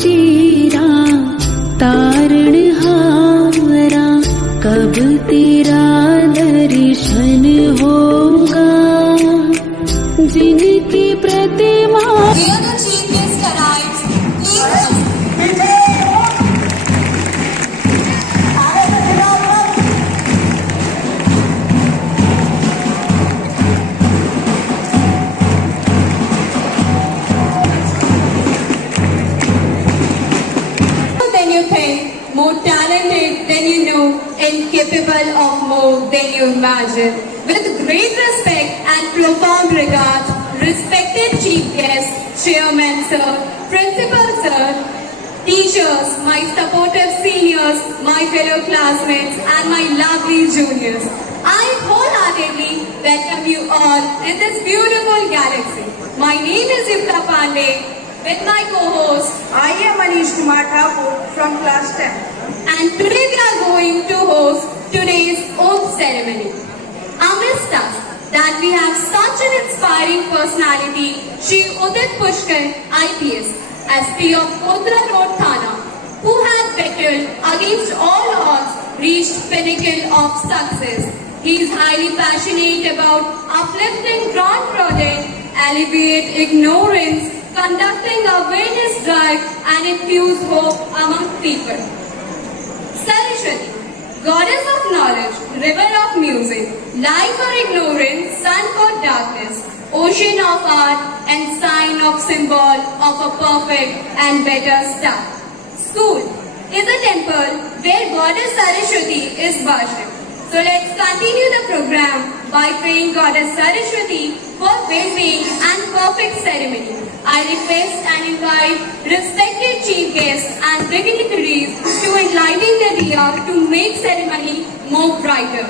चेरा तारणहारा, कब तेरा दर्शन होगा। जिनकी प्रतिमा more talented than you know, and capable of more than you imagine. With great respect and profound regard, respected Chief Guest, Chairman Sir, Principal Sir, teachers, my supportive seniors, my fellow classmates, and my lovely juniors, I wholeheartedly welcome you all in this beautiful galaxy. My name is Yukta Pandey. With my co-host, I am Manish Kumar Thakur from class 10. And today we are going to host today's oath ceremony. Amidst us, that we have such an inspiring personality, Shri Udit Pushkar, IPS, SP of Kodra Road Thana, who has battled against all odds, reached pinnacle of success. He is highly passionate about uplifting grand projects, alleviate ignorance, conducting awareness drive and infuse hope among people. Saraswati, goddess of knowledge, river of music, light for ignorance, sun for darkness, ocean of art and sign of symbol of a perfect and better start. School is a temple where goddess Saraswati is worshipped. So let's continue the program by praying goddess Saraswati for well-being and perfect ceremony. I request and invite respected chief guests and dignitaries to enliven the diya to make ceremony more brighter.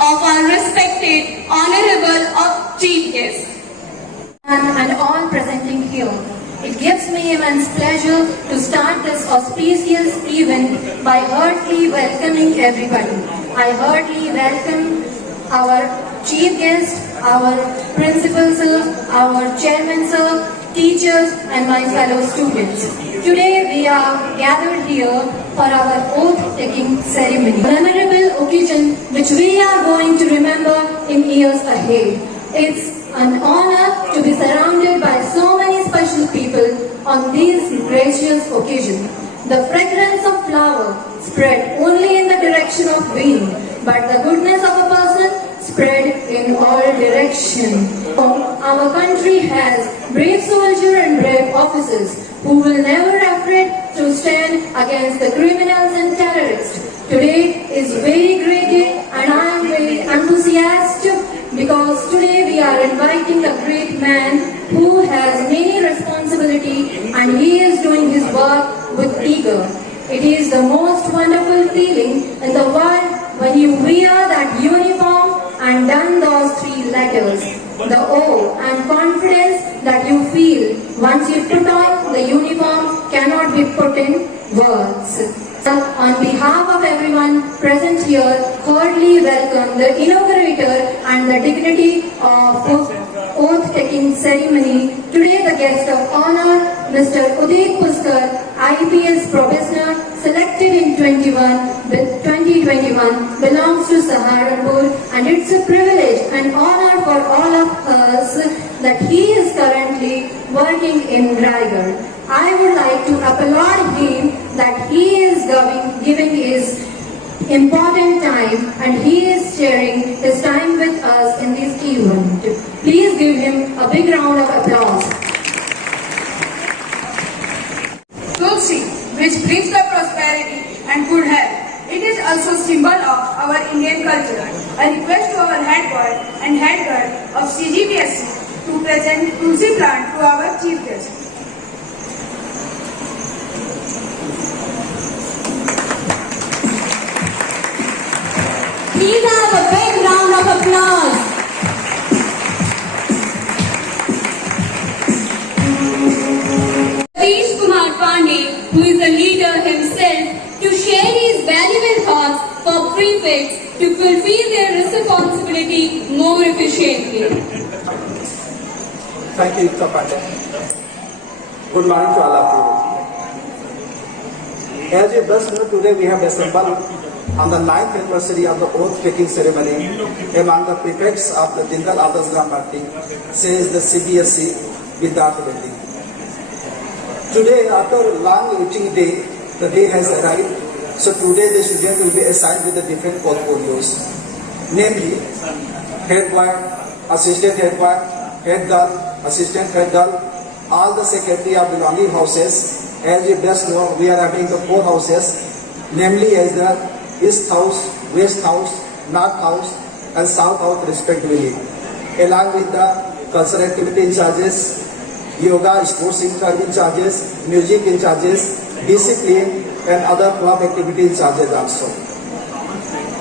Of our respected, honorable chief guest. And all presenting here. It gives me immense pleasure to start this auspicious event by heartily welcoming everybody. I heartily welcome our chief guest, our principal sir, our chairman sir, teachers and my fellow students. Today we are gathered here for our oath-taking ceremony. A memorable occasion which we are going to remember in years ahead. It's an honor to be surrounded by so many special people on this gracious occasion. The fragrance of flower spread only in the direction of wind, but the goodness of a person spread in all directions. Our country has brave soldiers and brave officers who will never afraid to stand against the criminals and terrorists. Today is very great day and I am very enthusiastic because today we are inviting a great man who has many responsibility and he is doing his work with eager. It is the most wonderful feeling in the world when you wear that uniform and done those three letters. The O and confidence that you feel once you put on the uniform cannot be put in words. So, on behalf of everyone present here, heartily welcome the inaugurator and the dignity of oath-taking ceremony. Today the guest of honor, Mr. Udit Pushkar, IPS professor, selected in 2021 belongs to Saharanpur, and it's a privilege and honor for all of us that he is currently working in Raigad. I would like to applaud him that he is giving his important time and he is sharing his time with us in this event. Please give him a big round of applause. Tulsi, which brings the prosperity and good health. It is also symbol of our Indian culture. A request to our head boy and head girl of CGBSC to present Tulsi plant to our chief guest. Please have a big round of applause. Satish Kumar Pandey, who is a leader himself, to share his valuable thoughts for prefects to fulfill their responsibility more efficiently. Thank you, Yukta Pandey. Good morning to all of you. As you best know, today we have assembled on the 9th anniversary of the oath-taking ceremony among the prefects of the Dindal Adarsh Gram Bharti, says the CBSE Vidyarthi Building. Today, after a long waiting day, the day has arrived. So today the student will be assigned with the different portfolios, namely head boy, assistant head boy, head girl, assistant head girl, all the secretary of belonging houses. As you best know, we are having the 4 houses, namely as the East House, West House, North House and South House respectively, along with the cultural activity in charges, yoga, sports in charges, music in charges, discipline and other club activity in charges also.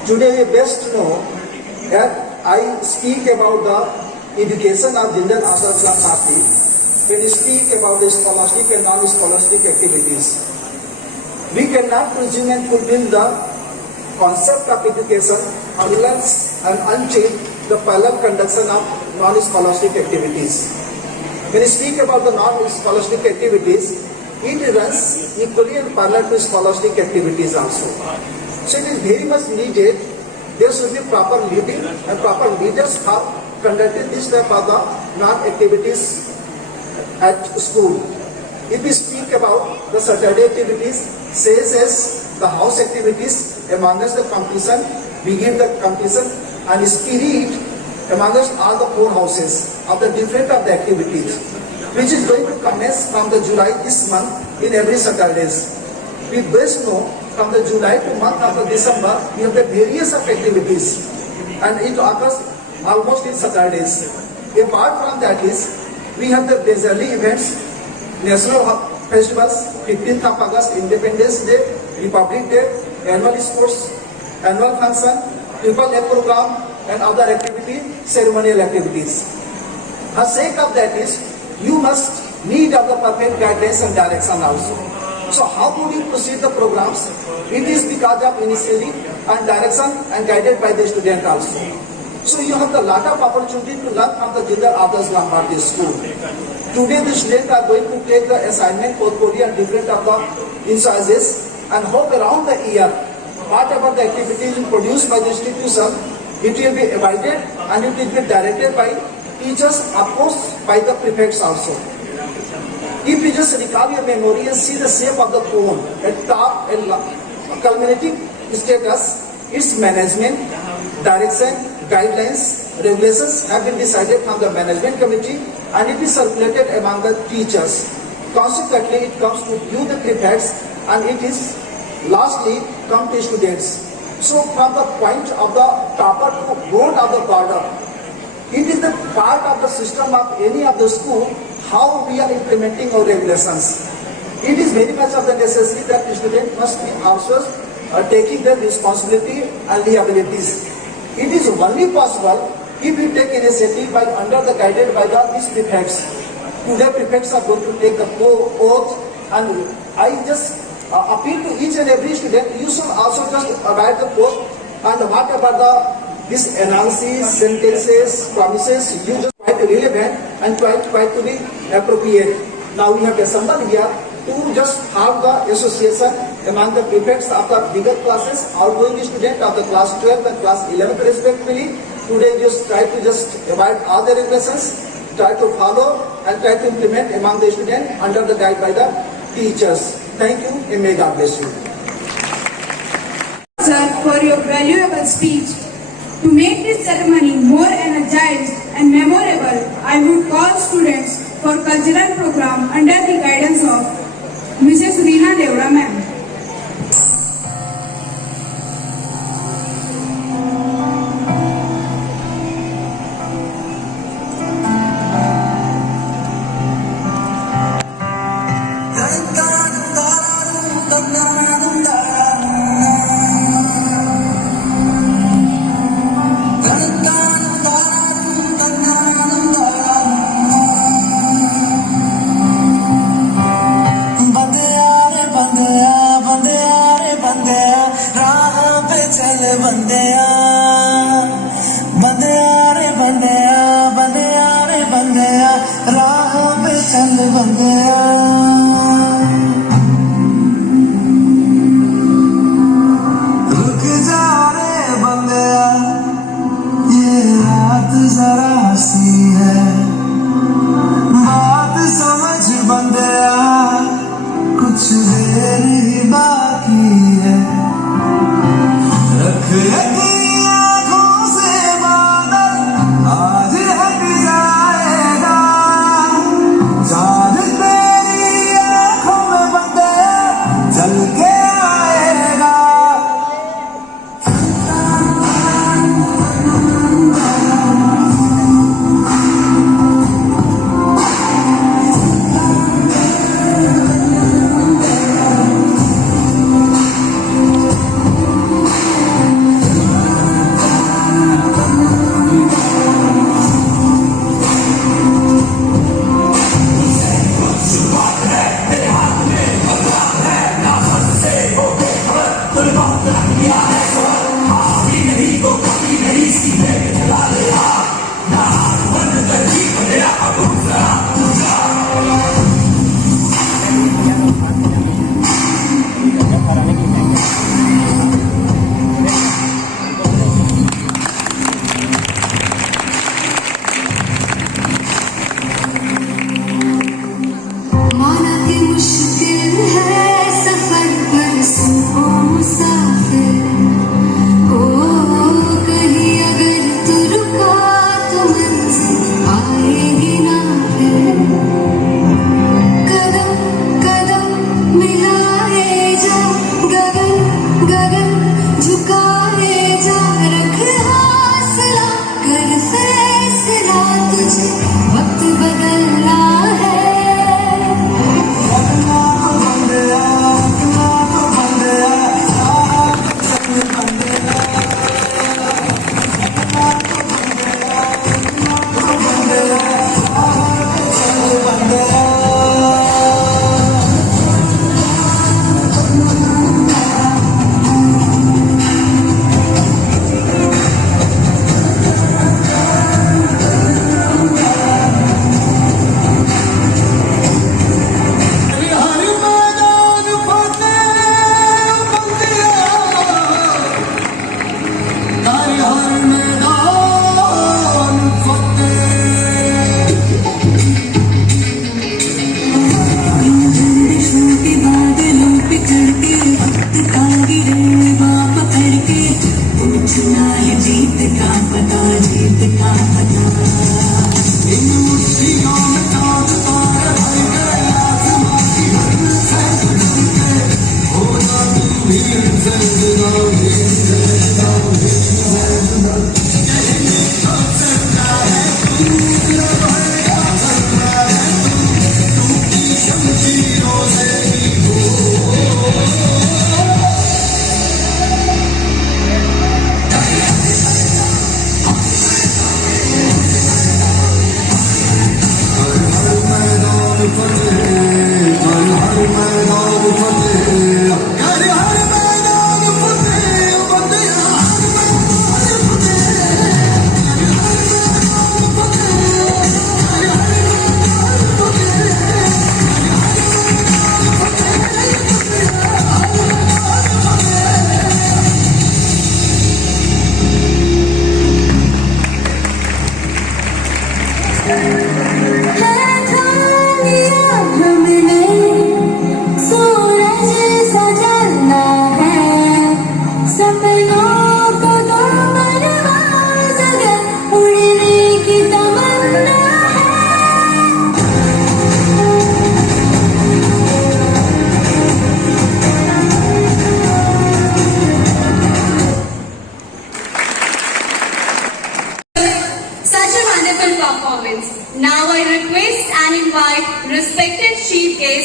Today we best know that I speak about the education of Dindal Adarsh Gram Bharti when we speak about the scholastic and non-scholastic activities. We cannot presume and fulfill the concept of education unless and until the parallel conduction of non-scholastic activities. When we speak about the non-scholastic activities, it runs equally and parallel to scholastic activities also. So it is very much needed. There should be proper leading and proper leaders have conducted this type of the non-activities at school. If we speak about the Saturday activities, says as the house activities, among us the competition, we give the competition and spirit among us all the 4 houses of the different of the activities, which is going to commence from the July this month in every Saturdays. We best know from the July to month of the December, we have the various of activities and it occurs almost in Saturdays. Apart from that is, we have the majorly events, national festivals, 15th of August, Independence Day, Republic Day, annual sports, annual function, Triple A program and other activity, ceremonial activities. The sake of that is, you must need of the perfect guidance and direction also. So how would you proceed the programs? It is because of initiative and direction and guided by the student also. So you have a lot of opportunity to learn from the Dindal Adarsh Gram Bharti school. Today the students are going to take the assignment portfolio and different of the instances and hope around the year whatever the activities produced by the institution, it will be evaluated and it will be directed by teachers, of course by the prefects also. If you just recall your memory and see the shape of the cone at top and culminating status, its management, direction, guidelines, regulations have been decided from the management committee and it is circulated among the teachers. Consequently, it comes to you the prefects and it is lastly come to students. So from the point of the topper to board of the border, it is the part of the system of any of the school how we are implementing our regulations. It is very much of the necessity that the student must be also taking the responsibility and liabilities. It is only possible if we take initiative by under the guided by these prefects. Today prefects are going to take the oath and I just appeal to each and every student, you should also just write the oath and whatever this analysis, sentences, promises, you just quite relevant and quite to be appropriate. Now we have assembled here to just have the association among the prefects of the bigger classes, outgoing student of the class 12 and class 11 respectively. Today just try to just avoid all the regulations, try to follow and try to implement among the student under the guide by the teachers. Thank you and may God bless you. Sir, for your valuable speech. To make this ceremony more energized and memorable, I would call students for cultural program under the guidance of Mrs. Reena Devra ma'am. रुक जा रे बंदया, ये रात जरा सी है, बात समझ बंदया, कुछ देर ही बाकी है, रख यकीन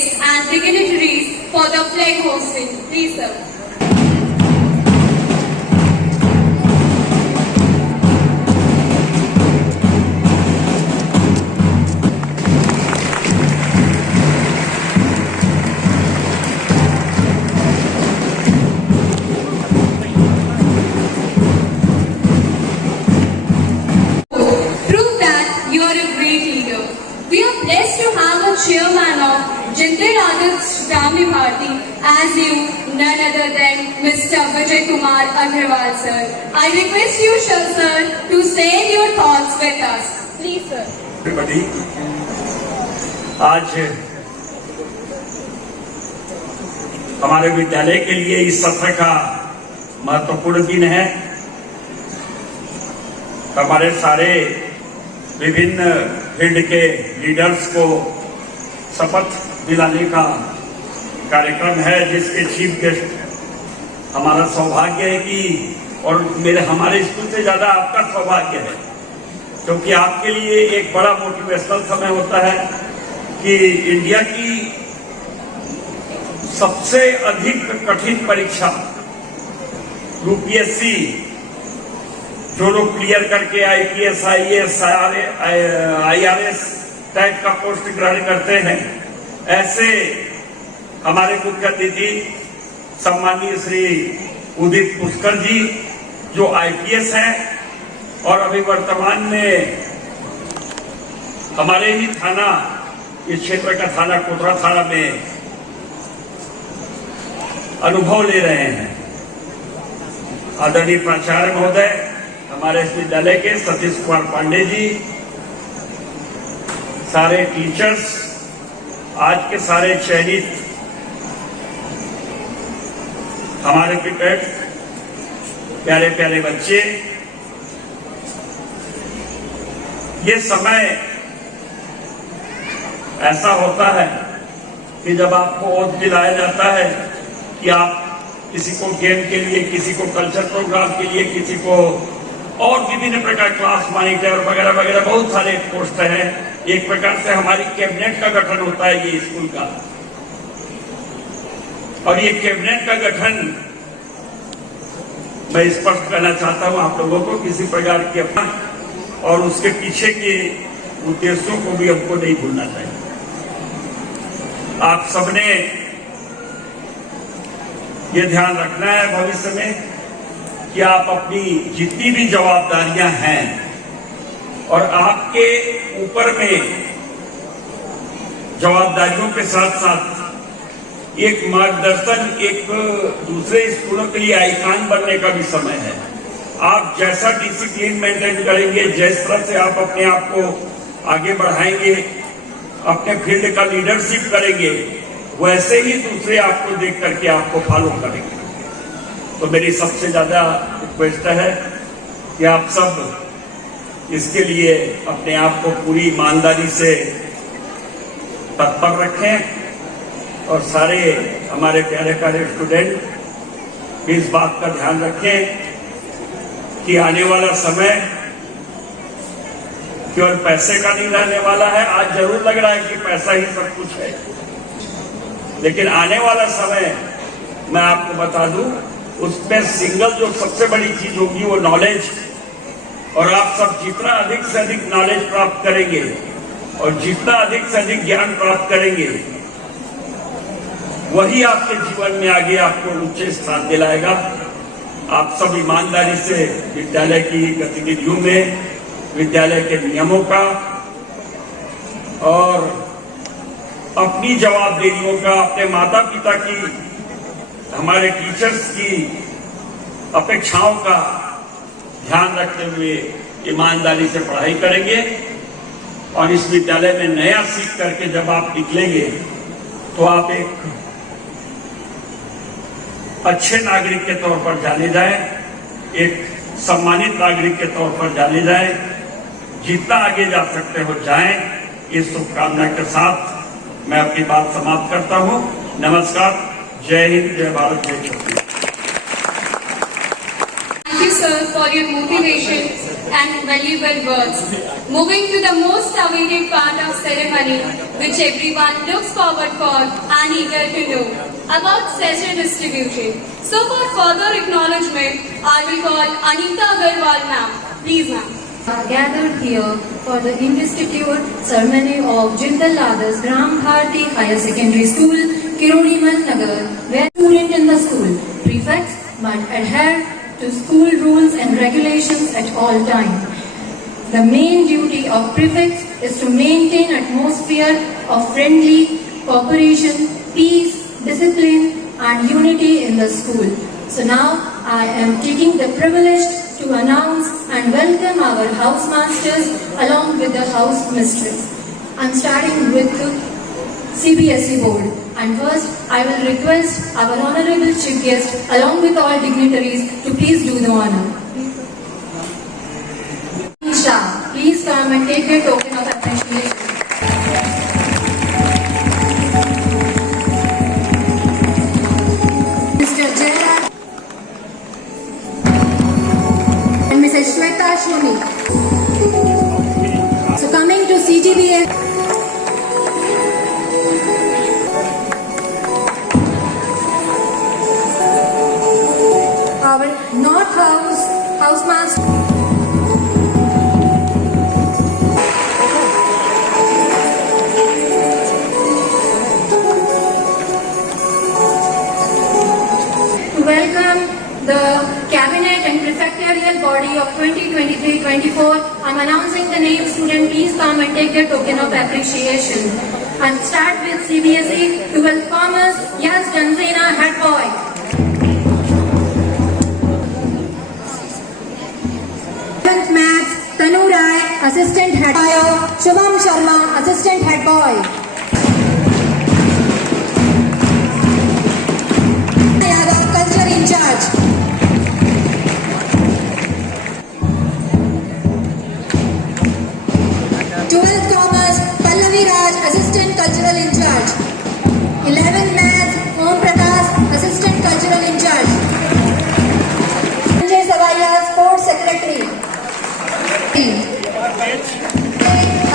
guests and dignitaries for the flag hosting. Please, sir. Prove that you are a great leader. We are blessed to have a chairman of Jantar Adarsh Gramya Bharati as you, none other than Mr. Vijay Kumar Agrawal, sir. I request you, sir, to share your thoughts with us. Please, sir. everybody. आज हमारे विद्यालय के लिए इस सत्र का महत्वपूर्ण दिन है। हमारे सारे विभिन्न फील्ड के लीडर्स को शपथ दिलाने का कार्यक्रम है, जिसके चीफ गेस्ट हमारा सौभाग्य है कि और हमारे स्कूल से ज्यादा आपका सौभाग्य है, क्योंकि आपके लिए एक बड़ा मोटिवेशनल समय होता है कि इंडिया की सबसे अधिक कठिन परीक्षा यूपीएससी जो लोग क्लियर करके आईपीएस, आईएएस, आईआरएस टाइप का पोस्ट ग्रहण करते हैं, ऐसे हमारे मुख्य अतिथि सम्माननीय श्री उदित पुष्कर जी जो आईपीएस हैं और अभी वर्तमान में हमारे ही थाना, इस क्षेत्र का थाना कोतरा थाना में अनुभव ले रहे हैं। आदरणीय प्राचार्य महोदय, हमारे इस विद्यालय के सतीश कुमार पांडे जी, सारे टीचर्स, आज के सारे चयनित हमारे प्रिपेयर्ड प्यारे प्यारे बच्चे, ये समय ऐसा होता है कि जब आपको ओथ दिलाया जाता है कि आप किसी को गेम के लिए, किसी को कल्चर प्रोग्राम के लिए, किसी को और विभिन्न प्रकार क्लास मॉनिटर वगैरह वगैरह बहुत सारे पोस्ट हैं। एक प्रकार से हमारी कैबिनेट का गठन होता है ये स्कूल का, और ये कैबिनेट का गठन मैं स्पष्ट करना चाहता हूं आप लोगों को, किसी प्रकार की अपना और उसके पीछे के उद्देश्यों को भी हमको नहीं भूलना चाहिए। आप सबने ये ध्यान रखना है भविष्य में कि आप अपनी जितनी भी जवाबदारियां हैं और आपके ऊपर में जवाबदारियों के साथ साथ एक मार्गदर्शन, एक दूसरे स्कूलों के लिए आइकॉन बनने का भी समय है। आप जैसा डिसिप्लिन मेंटेन करेंगे, जिस तरह से आप अपने आप को आगे बढ़ाएंगे, अपने फील्ड का लीडरशिप करेंगे, वैसे ही दूसरे आपको देख करके आपको फॉलो करेंगे। तो मेरी सबसे ज्यादा रिक्वेस्ट है कि आप सब इसके लिए अपने आप को पूरी ईमानदारी से तत्पर रखें और सारे हमारे प्यारे प्यारे स्टूडेंट इस बात का ध्यान रखें कि आने वाला समय केवल पैसे का नहीं रहने वाला है। आज जरूर लग रहा है कि पैसा ही सब कुछ है, लेकिन आने वाला समय मैं आपको बता दूं, उसमें सिंगल जो सबसे बड़ी चीज होगी वो नॉलेज, और आप सब जितना अधिक से अधिक नॉलेज प्राप्त करेंगे और जितना अधिक से अधिक ज्ञान प्राप्त करेंगे, वही आपके जीवन में आगे आपको ऊंचे स्थान दिलाएगा। आप सब ईमानदारी से विद्यालय की गतिविधियों में, विद्यालय के नियमों का और अपनी जवाबदेरियों का, अपने माता पिता की, हमारे टीचर्स की अपेक्षाओं का ध्यान रखते हुए ईमानदारी से पढ़ाई करेंगे और इस विद्यालय में नया सीख करके जब आप निकलेंगे तो आप एक अच्छे नागरिक के तौर पर जाने जाएं, एक सम्मानित नागरिक के तौर पर जाने जाएं। जितना आगे जा सकते हो जाएं। इस शुभकामना के साथ मैं अपनी बात समाप्त करता हूं। नमस्कार, जय हिंद, जय भारत, जय Chhattisgarh. Thank you, sir, for your motivation and valuable words. moving to the most awaited part of ceremony, which everyone looks forward for and eager to know, about session distribution. So for further acknowledgement, I will call Anita Agarwal ma'am. Please ma'am. Are gathered here for the investiture ceremony of Jindal Adarsh Gram Bharti Higher Secondary School, Kirodimal Nagar, where students in the school, prefects must adhere to school rules and regulations at all times. The main duty of prefects is to maintain atmosphere of friendly cooperation, peace, discipline and unity in the school. So now I am taking the privilege to announce and welcome our house masters along with the house mistress. I'm starting with the CBSE board, and first I will request our honorable chief guest along with all dignitaries to please do the honor. Isha, please come and take your token of appreciation. Mr. Jayaraj and Mrs. Shweta Shoni. So coming to CGBS. Our North House Master. To welcome the Cabinet and Prefectorial Body of 2023-24, I'm announcing the name. Student, please come and take the token of appreciation. And start with CBSE, 12th Commerce, Yas Jansena, Head Boy. 11th Maths, Tanu Rai, Assistant Head Boy. Shubham Sharma, Assistant Head Boy. Culture in charge. 12th Commerce, Pallavi Raj, Assistant Cultural in charge. 11th Maths, Om Prakash, Assistant Cultural in charge. Sanjay Savaiya, Sports Secretary.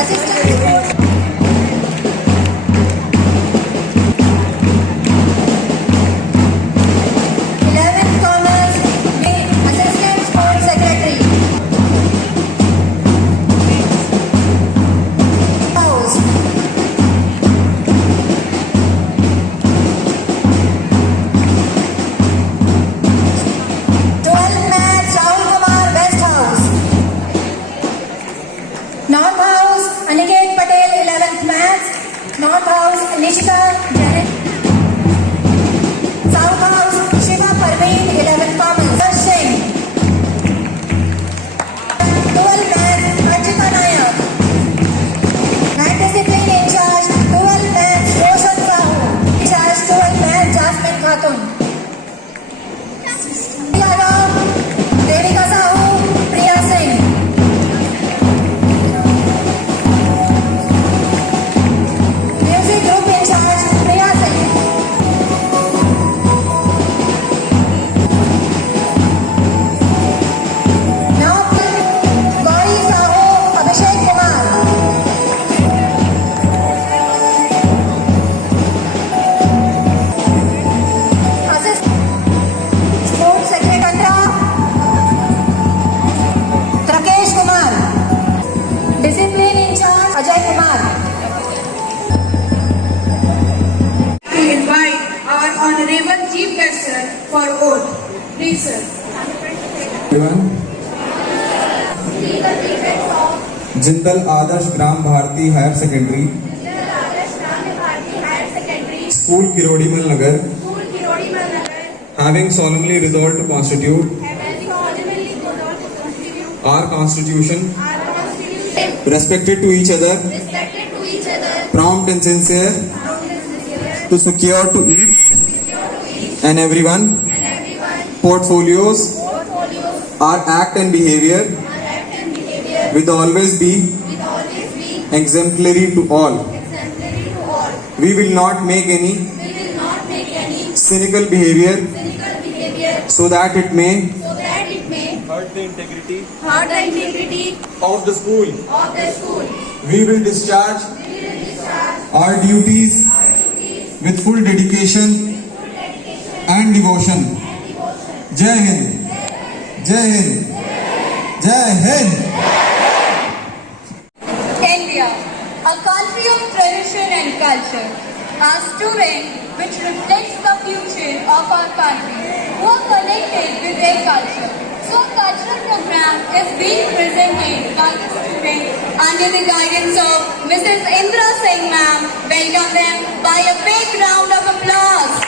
Assistant Sports. 11th Commerce, Assistant Sports Secretary. House. 12th Maths, Rahul Kumar, West House. North House, Aniket Patel, 11th Maths. North House, Nishika Janet. South House, Shiva Parveen, 11th Commerce. Harsh Singh. 12th Maths, Anjita Nayak. Math Discipline in charge, 12th Maths, Roshan Sahu. In charge, 12th Maths, Jasmine Khatun. Yadav, Devika Sahu, Priya Singh. Music group in charge, Priya Singh. Now, Gauri Sahu, Abhishek Kumar. Assistant Sports Secretary, Rakesh Kumar. Discipline in charge, Ajay Kumar. To invite our honorable chief guest sir for oath. Please sir. everyone. Jindal Adarsh Gram Bharti Higher Secondary School, Kirodimal Nagar, having solemnly resolved to constitute our constitution, respected to each other, prompt and sincere, to secure to each and everyone portfolios, our act and behavior will always be exemplary to all. We will not make any cynical behavior so that it may uphold the integrity of the school. of the school. We will discharge our duties with full dedication and devotion. Jai Hind. Jai Hind. Jai Hind. India, a country of tradition and culture, our student which reflects the future of our country, who are connected with their culture. So a cultural program is being presented by the student under the guidance of Mrs. Indra Singh ma'am. Welcome them by a big round of applause.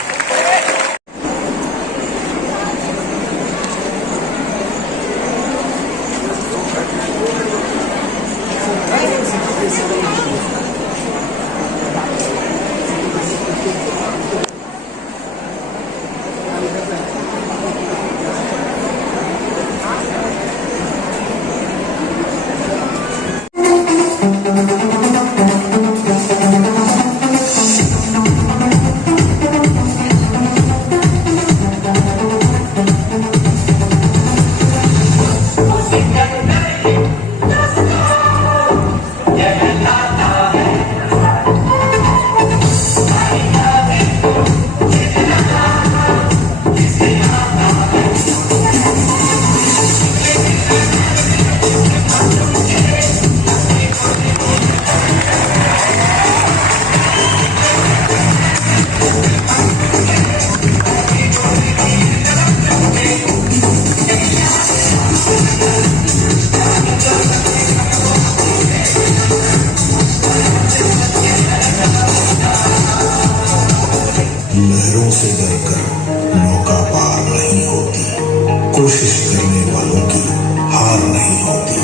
लहरों से डरकर नौका पार नहीं होती, कोशिश करने वालों की हार नहीं होती।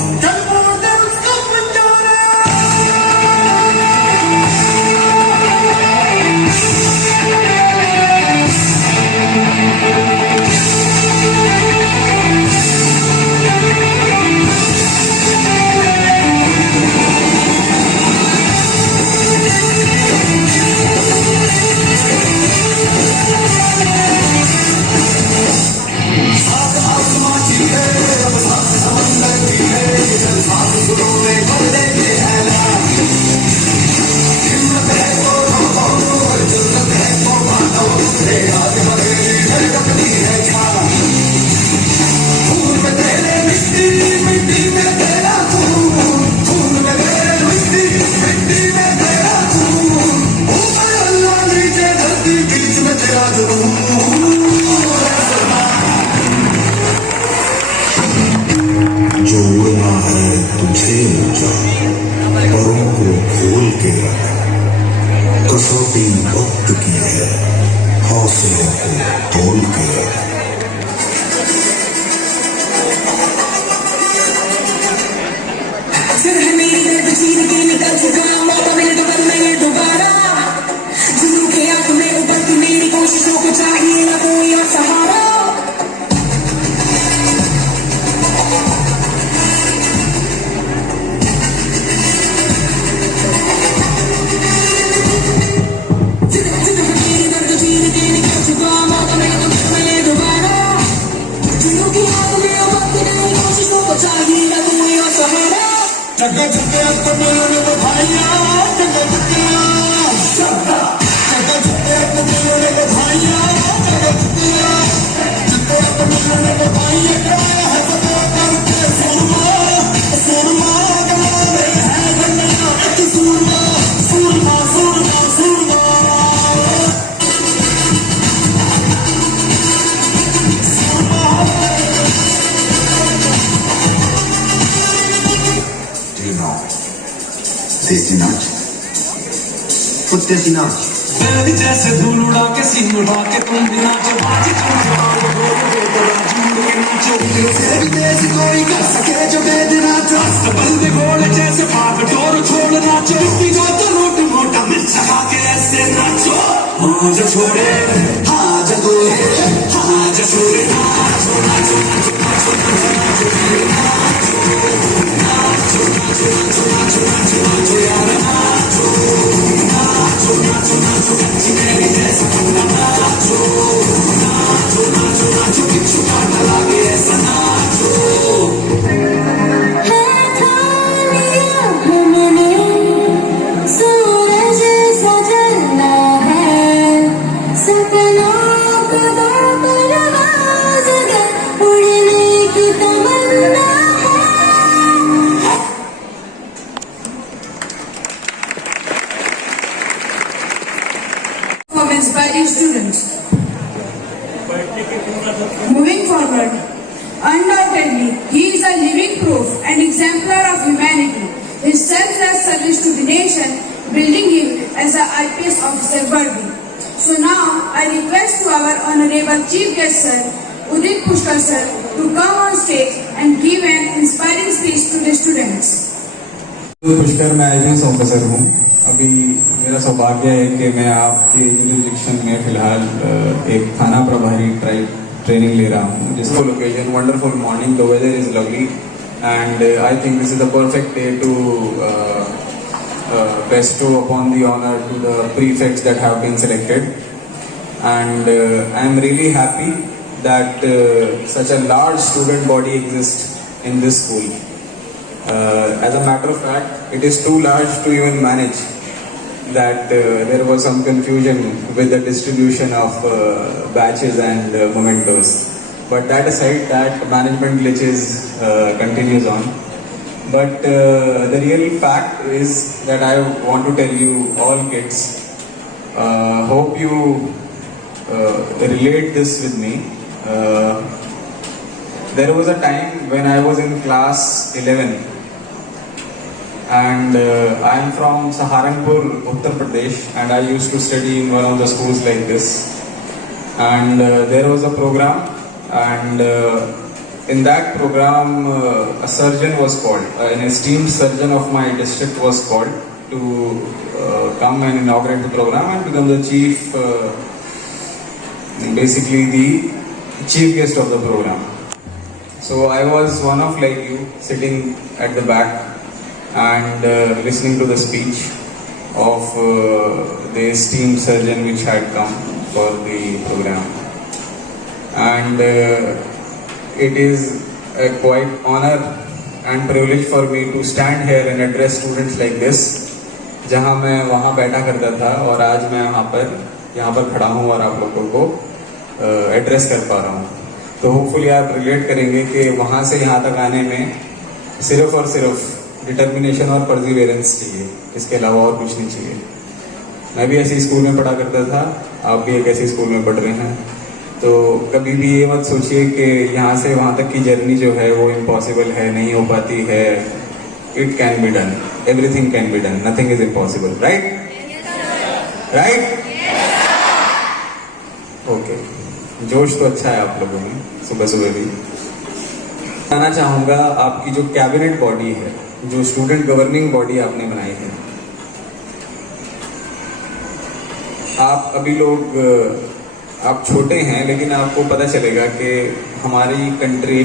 जो उड़ना है तुझे ऊंचा, परों को खोल के रख, कसौटी वक्त की है, हौसलों को तोल के रख। सिर है मेरी दर्द चीर के निकल चुका, मौका मिले तो कर लेंगे दोबारा। जुनून के आग में उबलती मेरी कोशिशों को चाहिए ना कोई और सहारा। जगह जगह तो मेरे भाइया, जगह जगह तो मेरे भाइया, जगह तो मेरे भाइया कराया है सब करके सुरमा गला है गला एक सुरमा सुरमा सुरमा सुरमा। देसी नाच, देसी नाच जैसे धूल उड़ा के सीन उड़ा के तुम भी नाचो, बाजी तुम जवाब बोल दो तो राजू के नाचो। तेरे भी देश कोई कर सके जो बेद नाचो, सबल में घोड़े जैसे भाग डोर छोड़ नाचो। मिट्टी को तो रोट मोटा मिर्च खा के ऐसे नाचो। हाँ जो छोड़े हाँ जगोए, हाँ जो छोड़े नाचो नाचो नाचो नाचो नाचो नाचो नाचो नाचो नाचो नाचो यार नाचो नाचो नाचो नाचो मेरे जैसा पूरा नाचो नाचो नाचो नाचो किच्छु काटा लागे ऐसा नाचो। study students. Moving forward, undoubtedly, he is a living proof and exemplar of humanity. His selfless service to the nation, building him as an IPS officer worthy. So now, I request to our Honorable Chief Guest Sir, Udit Pushkar Sir, to come on stage and give an inspiring speech to the students. Pushkar, मैं IPS officer हूँ। अभी मेरा सौभाग्य है कि मैं आपके jurisdiction में फिलहाल एक थाना प्रभारी ट्रेनिंग ले रहा हूँ। Wonderful occasion, wonderful morning. The weather is lovely, and I think this is the perfect day to bestow upon the honor to the prefects that have been selected. And I am really happy that such a large student body exists in this school. As a matter of fact, it is too large to even manage. That there was some confusion with the distribution of batches and mementos. But that aside, that management glitches continues on. But the real fact is that I want to tell you all kids, hope you relate this with me. There was a time when I was in class 11 and I am from Saharanpur, Uttar Pradesh, and I used to study in one of the schools like this. And there was a program, and in that program a surgeon was called, an esteemed surgeon of my district was called to come and inaugurate the program and become the chief, basically the chief guest of the program. So I was one of like you, sitting at the back and listening to the speech of the esteemed surgeon which had come for the program. And it is a quite honor and privilege for me to stand here and address students like this, जहाँ मैं वहाँ बैठा करता था और आज मैं यहाँ पर खड़ा हूँ और आप लोगों को एड्रेस कर पा रहा हूँ. तो होपफुली आप रिलेट करेंगे कि वहाँ से यहाँ तक आने में सिर्फ और सिर्फ डिटर्मिनेशन और परसिवेरेंस चाहिए, इसके अलावा और कुछ नहीं चाहिए. मैं भी ऐसे स्कूल में पढ़ा करता था, आप भी एक ऐसे स्कूल में पढ़ रहे हैं. तो कभी भी ये मत सोचिए कि यहाँ से वहाँ तक की जर्नी जो है वो इम्पॉसिबल है, नहीं हो पाती है. It can be done, everything can be done, nothing is impossible. Right? Right? Okay, जोश तो अच्छा है आप लोगों में सुबह सुबह भी. बताना चाहूँगा आपकी जो कैबिनेट बॉडी है, जो स्टूडेंट गवर्निंग बॉडी आपने बनाई है, आप अभी लोग आप छोटे हैं लेकिन आपको पता चलेगा कि हमारी कंट्री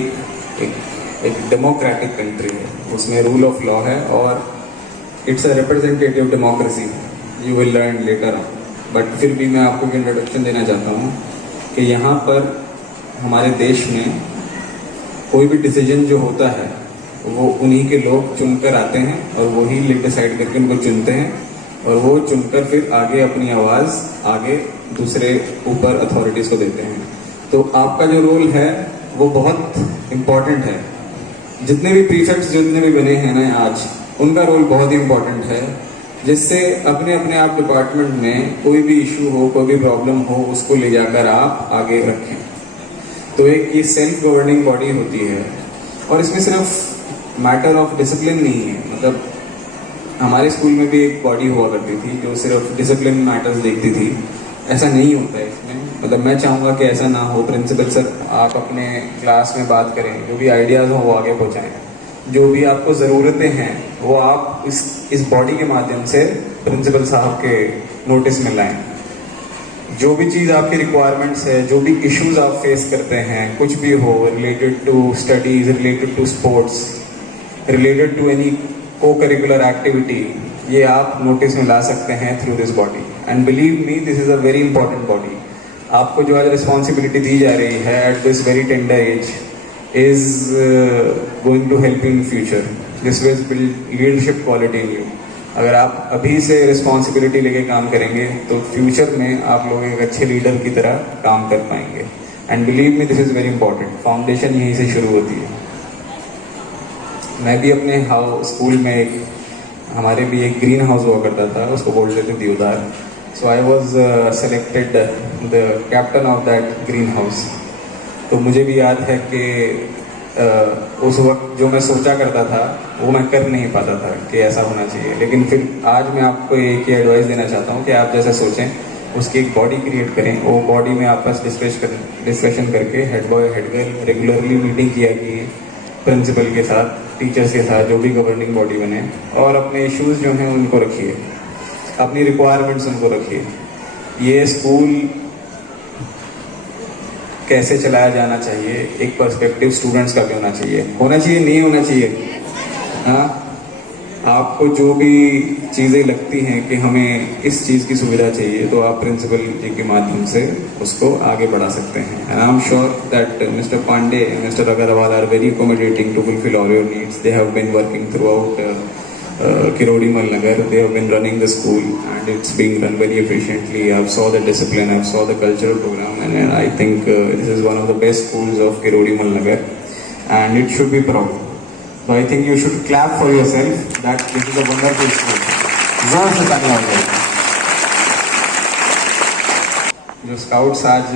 एक डेमोक्रेटिक कंट्री है, उसमें रूल ऑफ लॉ है और it's a representative democracy. You will learn later on. But फिर भी मैं आपको इंट्रोडक्शन देना चाहता हूँ कि यहाँ पर हमारे देश में कोई भी डिसीजन जो होता है वो उन्हीं के लोग चुनकर आते हैं और वही डिसाइड करके उनको चुनते हैं और वो चुनकर फिर आगे अपनी आवाज़ आगे दूसरे ऊपर अथॉरिटीज़ को देते हैं. तो आपका जो रोल है वो बहुत इम्पॉर्टेंट है. जितने भी प्रीफेक्ट्स जितने भी बने हैं ना आज, उनका रोल बहुत ही इम्पॉर्टेंट है, जिससे अपने अपने आप डिपार्टमेंट में कोई भी इशू हो, कोई भी प्रॉब्लम हो, उसको ले जाकर आप आगे रखें. तो एक ये सेल्फ गवर्निंग बॉडी होती है और इसमें सिर्फ मैटर ऑफ डिसिप्लिन नहीं है. मतलब हमारे स्कूल में भी एक बॉडी हुआ करती थी जो सिर्फ डिसिप्लिन मैटर्स देखती थी. ऐसा नहीं होता है इसमें. मतलब मैं चाहूँगा कि ऐसा ना हो. प्रिंसिपल सर, आप अपने क्लास में बात करें, जो भी आइडियाज़ हो वो आगे पहुँचाएं, जो भी आपको ज़रूरतें हैं वो आप इस बॉडी के माध्यम से प्रिंसिपल साहब के नोटिस में लाएं. जो भी चीज़ आपकी रिक्वायरमेंट्स है, जो भी इश्यूज आप फेस करते हैं, कुछ भी हो, related to studies, related to sports, related to any co curricular activity, ये आप नोटिस में ला सकते हैं through this body. And believe me, this is a very important body. आपको जो आज रिस्पॉन्सिबिलिटी दी जा रही है at this very tender age is going to help you in future. This will build leadership quality in you. अगर आप अभी से रिस्पॉन्सिबिलिटी लेके काम करेंगे तो फ्यूचर में आप लोग एक अच्छे लीडर की तरह काम कर पाएंगे. And believe me, this is very important. Foundation यहीं से शुरू होती है. मैं भी अपने स्कूल में हमारे भी एक ग्रीन हाउस हुआ करता था, उसको बोलते थे देवदार. So I was selected the captain of that greenhouse. तो मुझे भी याद है कि उस वक्त जो मैं सोचा करता था वो मैं कर नहीं पाता था कि ऐसा होना चाहिए, लेकिन फिर आज मैं आपको एक ही एडवाइस देना चाहता हूँ कि आप जैसा सोचें उसकी एक बॉडी क्रिएट करें। वो बॉडी में आपस डिस्कशन करके head boy head girl regularly meeting किया कि प्रिंसिपल के साथ, टीचर्स के साथ, जो भी गवर्निंग बॉडी बने, और अपने इश्यूज जो हैं उनको रखिए, अपनी रिक्वायरमेंट्स उनको रखिए। ये स्कूल कैसे चलाया जाना चाहिए, एक पर्सपेक्टिव स्टूडेंट्स का भी होना चाहिए। नहीं होना चाहिए? हाँ, आपको जो भी चीज़ें लगती हैं कि हमें इस चीज़ की सुविधा चाहिए, तो आप प्रिंसिपल जी के माध्यम से उसको आगे बढ़ा सकते हैं। And I am sure that mister Pandey and mister Agarwal are very accommodating to fulfill all your needs. They have been working throughout Kirodi Malnagar. They have been running the school and it's being run very efficiently. I saw the discipline, I saw the cultural program, and I think this is one of the best schools of Kirodi Malnagar, and it should be proud. So I think you should clap for yourself that this is a wonderful school. जोर से तालियां हो जाए। जो scouts आज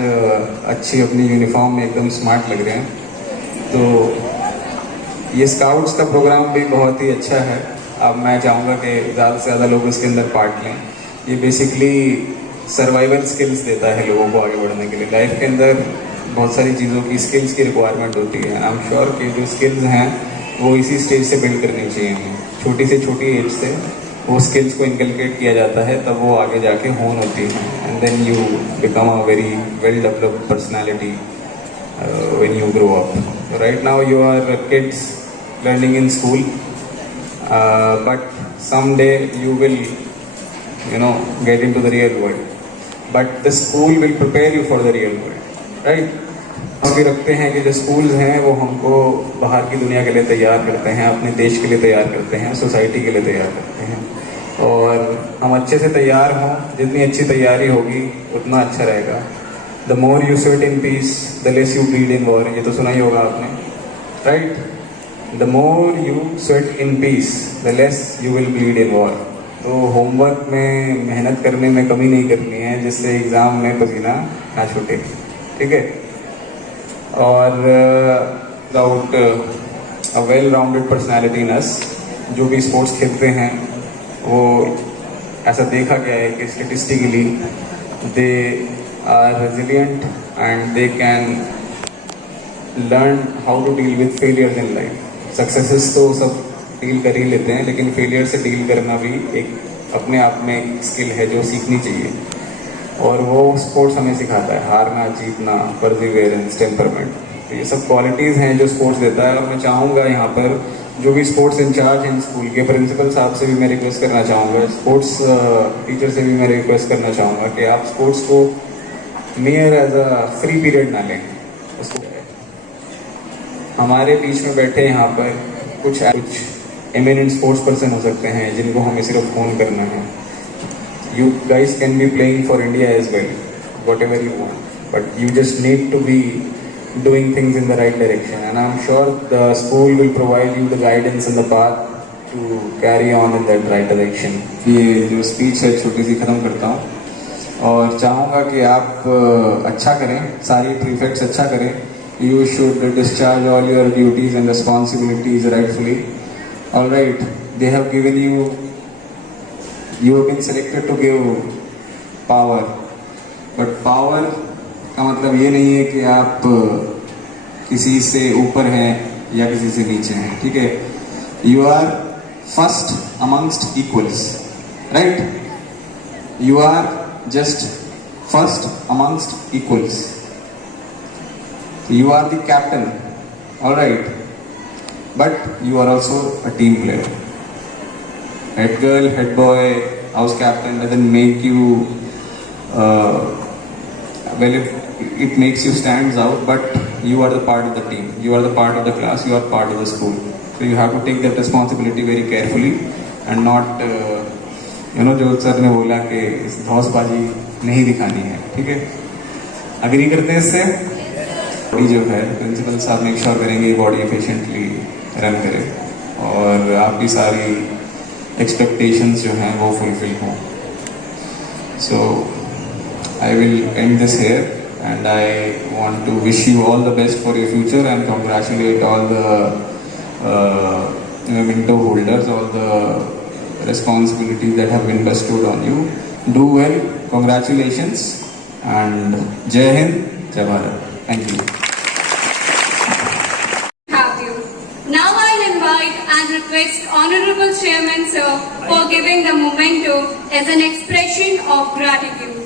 अच्छी अपनी uniform में एकदम स्मार्ट लग रहे हैं, तो ये स्काउट्स का प्रोग्राम भी बहुत ही अच्छा है। अब मैं चाहूँगा कि ज़्यादा से ज़्यादा लोग उसके अंदर पार्ट लें। ये बेसिकली सर्वाइवल स्किल्स देता है लोगों को आगे बढ़ने के लिए। लाइफ के अंदर बहुत सारी चीज़ों की स्किल्स की रिक्वायरमेंट होती है। आई एम श्योर कि जो स्किल्स हैं वो इसी स्टेज से बिल्ड करनी चाहिए हमें। छोटी से छोटी एज से वो स्किल्स को इनकलकेट किया जाता है, तब वो आगे जाके होन होती है, and then you become a very well developed personality when you grow up. Right now you are kids learning in school, but someday you will get into the real world, but the school will prepare you for the real world, right? हम भी रखते हैं कि जो schools हैं वो हमको बाहर की दुनिया के लिए तैयार करते हैं, अपने देश के लिए तैयार करते हैं, सोसाइटी के लिए तैयार करते हैं, और हम अच्छे से तैयार हों, जितनी अच्छी तैयारी होगी उतना अच्छा रहेगा। The more you sweat in peace, the less you bleed in war. ये तो सुना ही होगा आपने, right? The more you sweat in peace, the less you will bleed in war. तो होमवर्क में मेहनत करने में कमी नहीं करनी है, जिससे एग्ज़ाम में पसीना ना छूटे, ठीक है? और without a well rounded personality in us, जो भी स्पोर्ट्स खेलते हैं वो ऐसा देखा गया है कि statistically they are resilient and they can learn how to deal with failures in life. Successes तो सब डील कर ही लेते हैं, लेकिन फेलियर से डील करना भी एक अपने आप में एक स्किल है जो सीखनी चाहिए, और वो स्पोर्ट्स हमें सिखाता है। हारना, जीतना, परसिवियरेंस, टेम्परमेंट, तो ये सब क्वालिटीज़ हैं जो स्पोर्ट्स देता है। और मैं चाहूँगा यहाँ पर जो भी स्पोर्ट्स इंचार्ज हैं स्कूल के, प्रिंसिपल साहब से भी मैं रिक्वेस्ट करना चाहूँगा, स्पोर्ट्स टीचर से भी मैं रिक्वेस्ट करना चाहूँगा कि आप स्पोर्ट्स को मेयर एज अ फ्री पीरियड ना लें। उसको हमारे बीच में बैठे यहाँ पर कुछ एमिनेंट स्पोर्ट्स पर्सन हो सकते हैं जिनको हमें सिर्फ फ़ोन करना है। You guys can be playing for India as well, whatever you want, but you just need to be doing things in the right direction, and I am sure the school will provide you the guidance in the path to carry on in that right direction. ये जो speech है छोटी सी ख़त्म करता हूँ, और चाहूँगा कि आप अच्छा करें, सारी प्रीफेक्ट्स अच्छा करें। You should discharge all your duties and responsibilities rightfully. All right, they have given you have been selected to give power, but power का मतलब ये नहीं है कि आप किसी से ऊपर हैं या किसी से नीचे हैं, ठीक है? You are first amongst equals, right? You are just first amongst equals. You are the captain, all right, but you are also a team player. Head girl, head boy, house captain doesn't make you well, it makes you stands out, but you are the part of the team, you are the part of the class, you are part of the school, so you have to take that responsibility very carefully and not जो sir ने बोला कि धौसबाजी नहीं दिखानी है, ठीक है? Agree करते हैं इससे? बॉडी जो है प्रिंसिपल साहब मेक श्योर करेंगे ये बॉडी एफिशिएंटली रन करे और आपकी सारी एक्सपेक्टेशंस जो हैं वो फुलफिल हों। So I will end this here, and I want to wish you all the best for your future and congratulate all the memento holders, all the responsibilities that have been bestowed on you. Do well, congratulations, and Jai Hind, Jai Bharat. Thank you. Have you. Now I'll invite and request Honorable Chairman Sir for giving the memento as an expression of gratitude.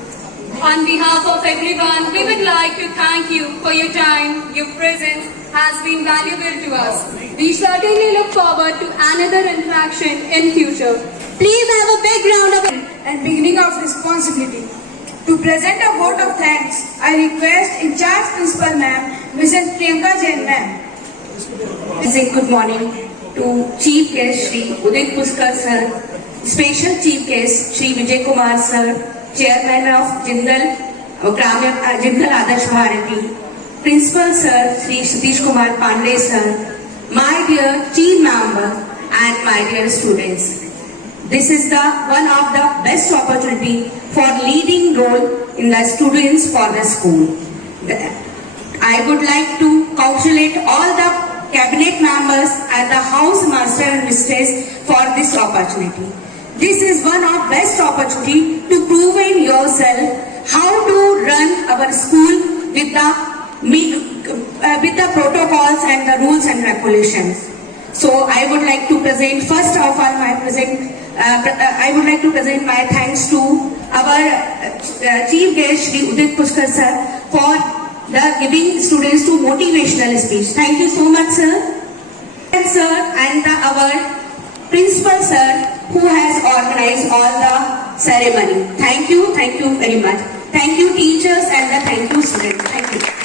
On behalf of everyone, we would like to thank you for your time. Your presence has been valuable to us. We certainly look forward to another interaction in future. Please have a big round of and beginning of responsibility. To present a vote of thanks, I request in charge Principal Ma'am, Mrs. Priyanka Jain Ma'am. Say good morning to Chief Guest Shri Udit Pushkar Sir, Special Chief Guest Shri Vijay Kumar Sir, Chairman of Jindal Adarsh Bharati, Principal Sir Shri Satish Kumar Pandey Sir, my dear team members and my dear students. This is the one of the best opportunity for leading role in the students for the school. I would like to congratulate all the cabinet members and the house master and mistress for this opportunity. This is one of best opportunity to prove in yourself how to run our school with the protocols and the rules and regulations. So I would like to present first of all I would like to present my thanks to our Chief Guest Shri Udit Pushkar Sir for the giving students to motivational speech. Thank you so much, sir. And sir, and our Principal Sir who has organized all the ceremony. Thank you very much. Thank you teachers and thank you students. Thank you.